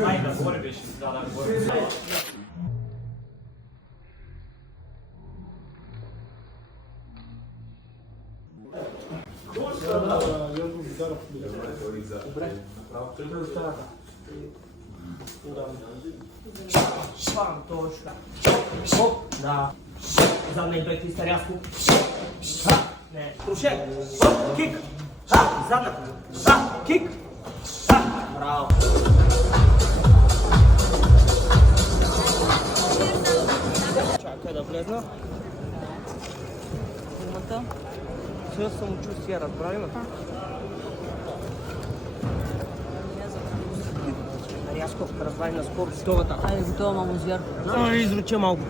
Най-нагоре беше. Да, нагоре. Швам, точно. Да. Задна бек твиста рязко. Не. Крушет. Кик. Задна. Кик. Браво. Чакай да влезна. Думата. Все самочувствие, разбрали ме? Рязко, развай на скорост. Готовата. Айде, готова, мамо, звяр. Изруча малко.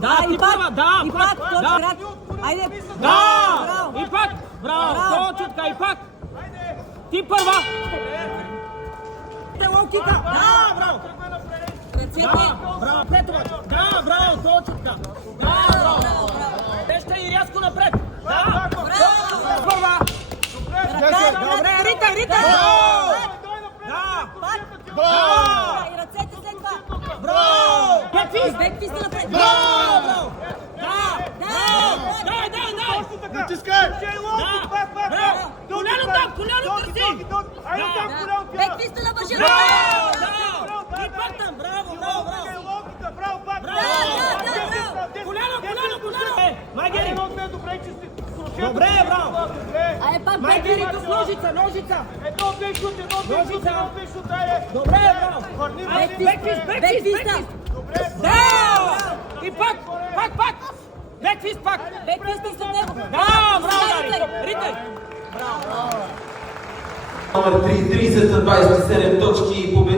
Да, и пак! Да, и пак! Точно, рад! Айде! Да! И пак! Браво! Точно, и пак! Ти първа! Лоукика! Да, браво! Браво, Петова! Да, браво, точно! Да, браво! Тежка и рязко напред! Да! Браво! Първа! Добре, Рита! Браво! Да! Браво! И ръцете след това! Браво! Бекфист напред! Браво! Да! Дай! Натискай! Браво! Коляно търси! Бекфиста на мъжа! Браво! И пак там! Браво! Коляно! Майгери! Добре, браво! Айде пак, Майгери, тук ножица! Добре, браво! Бекфиста! Браво! И пак! Бекфист пак! Бекфиста след него! Да, браво, Ритай! Номер 3, 30 за 27 точки и победа.